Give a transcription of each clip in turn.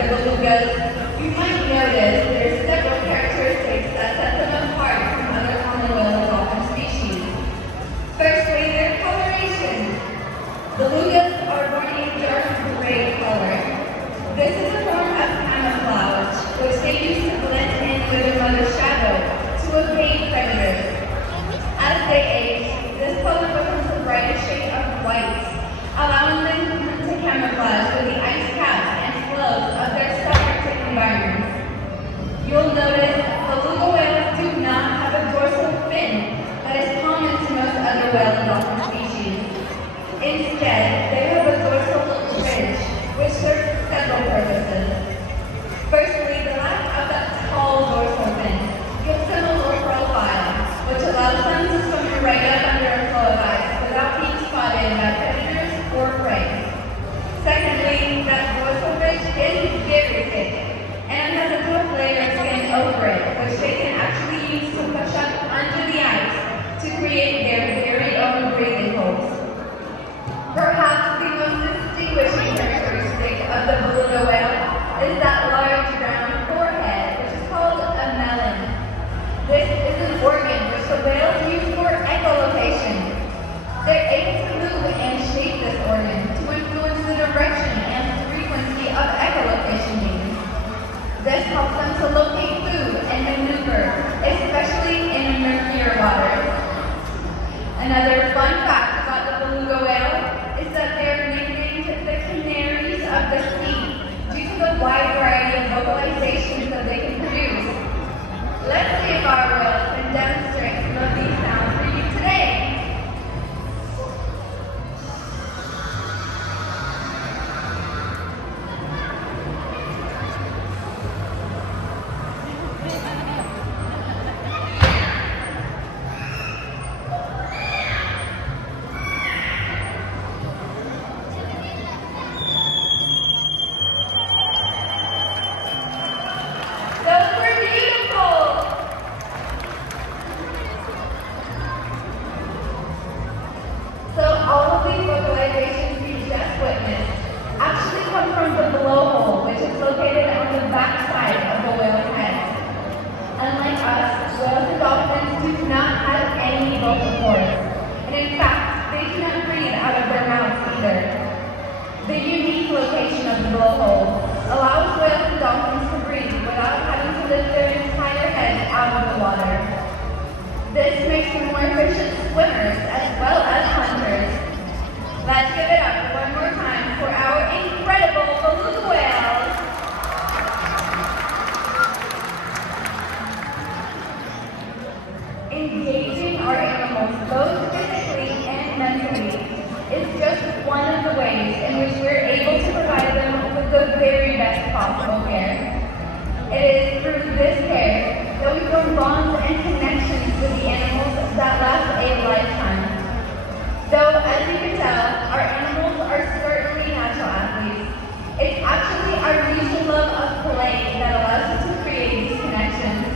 the belugas, you might notice there's several characteristics that set them apart from other common whale and dolphin species. Firstly, their coloration. Belugas are born a dark gray color. This is a form of camouflage, which they use to blend in with their mother's shadow to evade predators. As they age, this color becomes the brightest shade of white, allowing them to camouflage with the ice caps and flows of their subarctic environments. You'll notice beluga whales do not have a dorsal fin that is common to most other whale and dolphin species. Instead, they have a dorsal ridge, which serves several purposes. Firstly, the lack of that tall dorsal fin gives them a low profile, which allows them to swim right up under a flow of ice without being spotted by predators or prey. Secondly, that dorsal ridge is very thick and has a tough layer of skin over it, which they can actually use to push up under the ice to create their very own breathing holes. Perhaps the most distinguishing characteristic of the beluga whale is that large round forehead, which is called a melon. This is an organ which the whales use for echolocation. They're able to move and shape this organ to influence the direction and frequency of echolocation needs. This helps them to locate food and maneuver, especially in murkier waters. Another fun fact about the beluga whale is that they're nicknamed the canaries of the sea due to the wide variety of vocalizations that they can produce. Let's see if our whales can demonstrate some of these sounds for you today. The unique location of the blowhole allows whales and dolphins to breathe without having to lift their entire heads out of the water. This makes them more efficient swimmers as well as hunters. Let's give it up one more time for our incredible beluga whales. Engaging our animals both physically and mentally is just one of the ways in which we're able to provide them with the very best possible care. It is through this care that we form bonds and connections with the animals that last a lifetime. Though, as you can tell, our animals are certainly natural athletes. It's actually our mutual love of play that allows us to create these connections.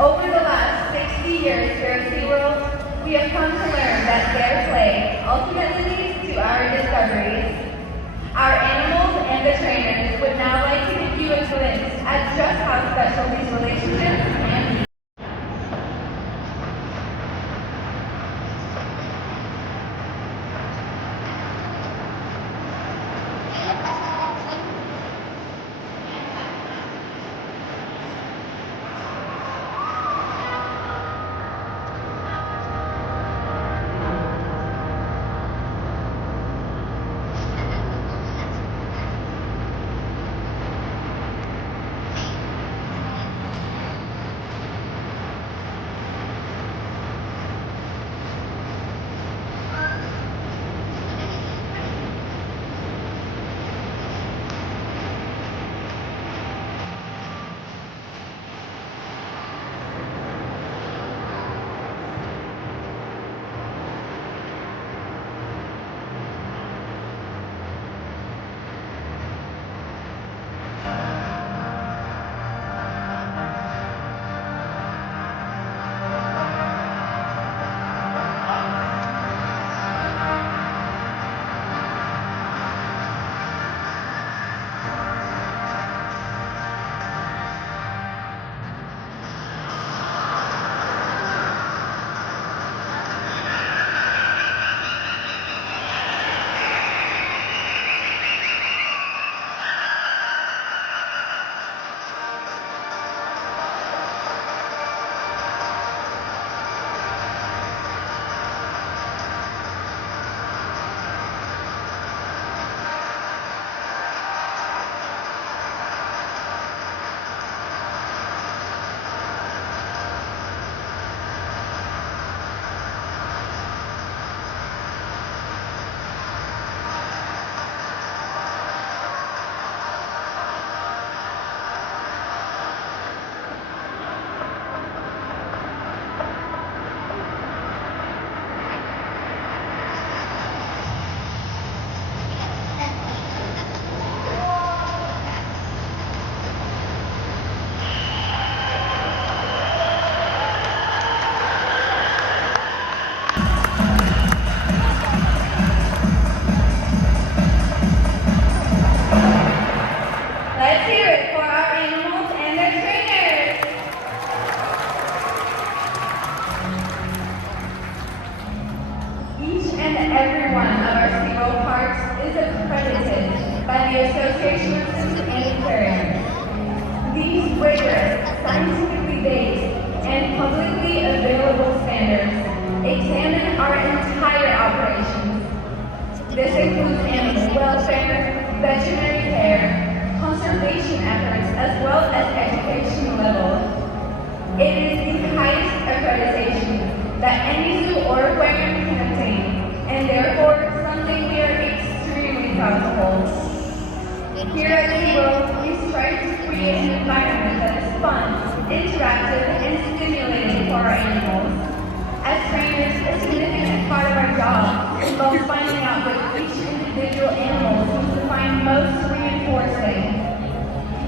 Over the last 60 years here at SeaWorld, we have come to learn that their play ultimately leads to our discoveries. Our animals and the trainers would now like to give you a glimpse at just how special these relationships can be. examine our entire operations. This includes animal welfare, veterinary care, conservation efforts, as well as education level. It is the highest accreditation that any zoo or aquarium can obtain, and therefore something we are extremely proud to hold. Here at SeaWorld, we strive to create an environment that is fun, interactive, and stimulating for our animals. As trainers, a significant part of our job involves finding out what each individual animal seems to find most reinforcing.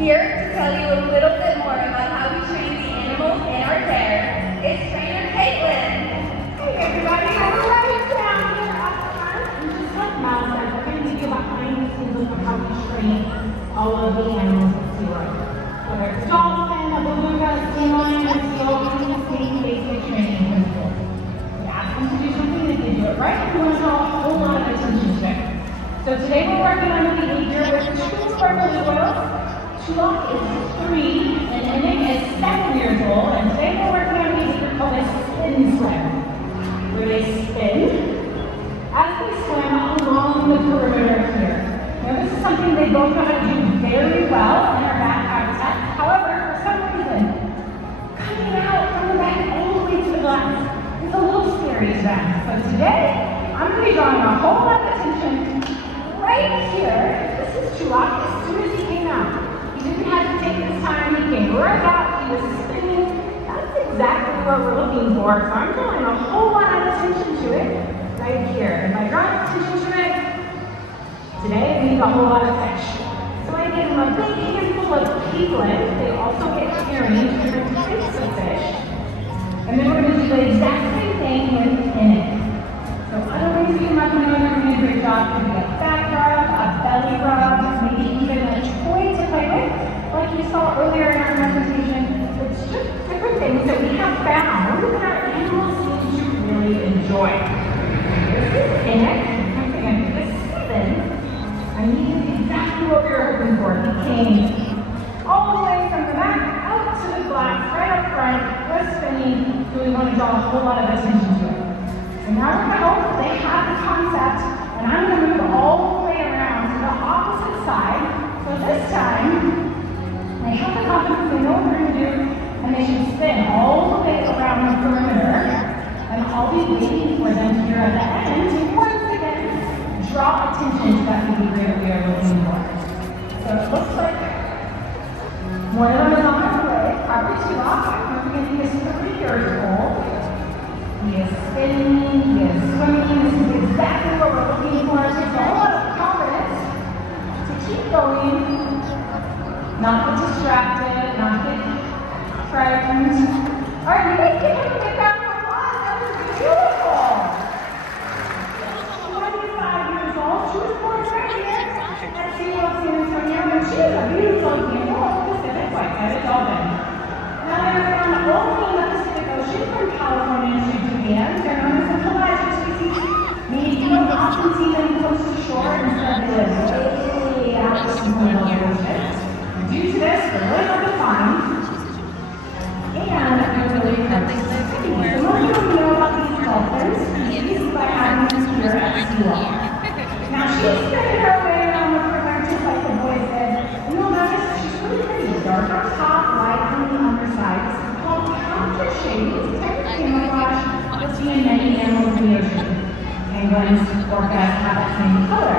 Here to tell you a little bit more about how we train the animals in our care is trainer Caitlin. Hey everybody, I'm right down here up front. And just like Miles said, we're going to give you a behind the scenes look of how we train all of the animals at SeaWorld. Whether it's a dolphin, a beluga, a sea lion, or a seal, we can see basic training principles. We ask them to do something, they do it right, and we want to draw a whole lot of attention to it. So today we're working on the behavior with two of our belugas. Tulak is 3 and Innick is 7 years old, and today we're working on a behavior called a spin swim, where they spin as they swim along the perimeter here. Now this is something they both know how to do very well in our back habitat. However, for some reason, coming out from the back all the way to the glass is a little scary to them. So today, I'm going to be drawing a whole lot of attention right here. This is Tulak as soon as he came out. He didn't have to take his time, he came right out, he was spinning. That's exactly what we're looking for. So I'm drawing a whole lot of attention to it right here. If I draw attention to it, today we need a whole lot of fish. So I give them a big handful of peelings. They also get carried different types of fish. And then we're going to do the exact same thing with Innick. So otherwise you might know you're doing a great job. It could be a back rub, a belly rub, maybe even a toy to play with, like you saw earlier in our presentation. It's just different things that we have found that our animals seem to really enjoy. This is Innick. I'm going to do this spin. I need exactly what we were hoping for. He came all the way from the back out to the glass, right up front, just spinning. So we want to draw a whole lot of attention to it. So now we're going to hope that they have the concept, and I'm going to move all the way around to the opposite side. So this time, they have the confidence, they know what we're going to do, and they should spin all the way around the perimeter. And I'll be waiting for them here at the end to once again draw attention to that behavior that we are looking for. So it looks like one of them is on his way, probably Tulak. He is 3 years old. He is spinning, he is swimming. This is exactly what we're looking for. It takes a whole lot of confidence to keep going, not get distracted, not get frightened. All right, you guys give him a big round of applause. That was beautiful. 25 years old. She was born right here at SeaWorld San Antonio, and she is a beautiful example of Pacific white-headed dolphin. Now they're found only in the Pacific Ocean from California to Japan. They're known as a pelagic species, meaning you don't often see them close to shore, instead they live way out in the ocean. Due to this, they're really hard to find, and they're really pretty. So most of you know about these dolphins species by having them here at SeaWorld. Now she's spinning her way around the perimeter just like the boy said, and you'll notice she's really pretty. Dark on top, light on the underside. This is called counter shading. It's a type of camouflage you'll see in many animals in the ocean. Penguins, orcas have that same color.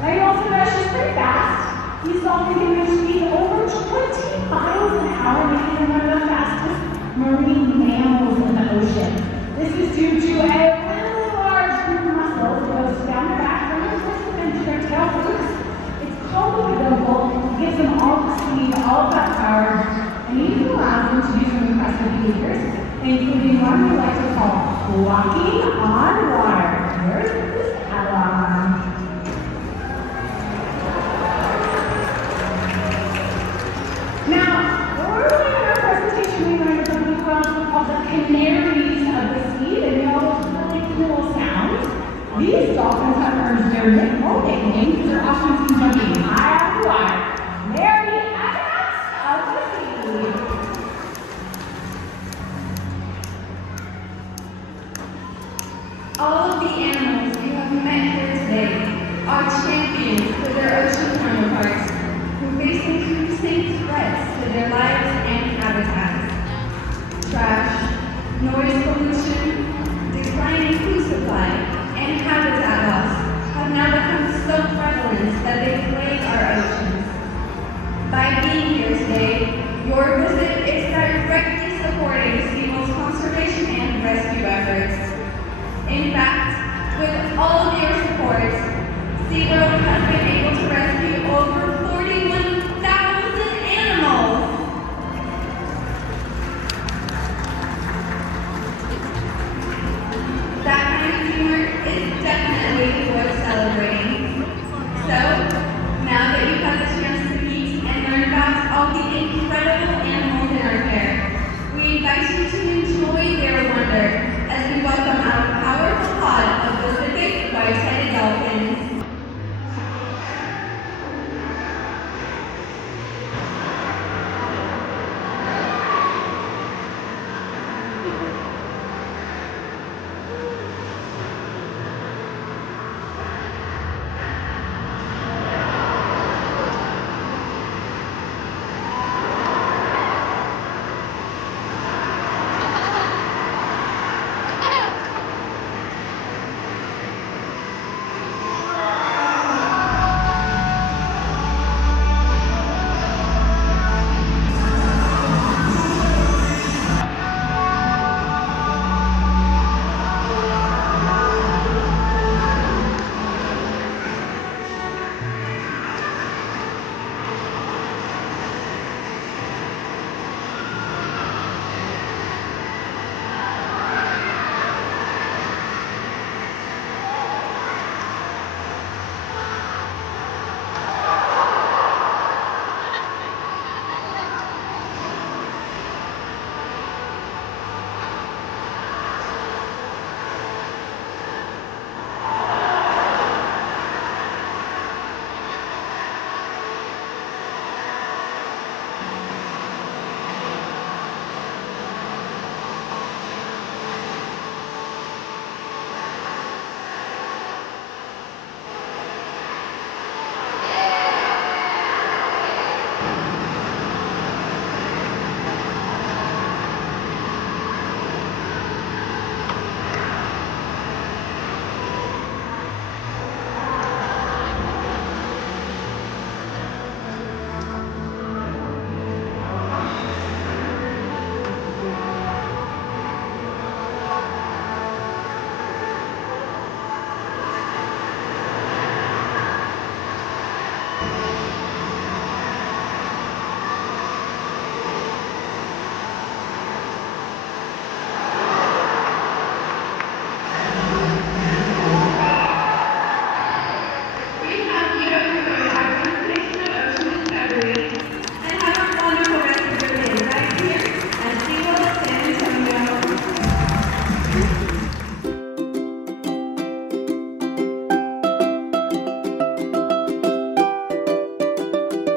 Now you also notice she's pretty fast. These dolphins can move speed over 20 miles an hour, making them one of the fastest marine mammals in the ocean. This is due to a really large group of muscles that goes down their back from their twisted into their tail roots. It's called the peduncle. It gives them all the speed, all of that power, and even allows them to do some impressive behaviors, including one we like to call walking on water. Here's this paddle. Now, earlier in our presentation, we learned something called the canaries of the sea, and we all those really cool sounds. These dolphins have earned their own nickname because they're often seen jumping high out of the water. They're the acrobats of the sea. are champions to their ocean counterparts who face increasing threats to their lives and habitats. Trash, noise pollution, declining food supply, and habitat loss have now become so prevalent that they plague our oceans. By being here today, your visit is directly supporting SeaWorld's conservation and rescue efforts. In fact, with all of your support, SeaWorld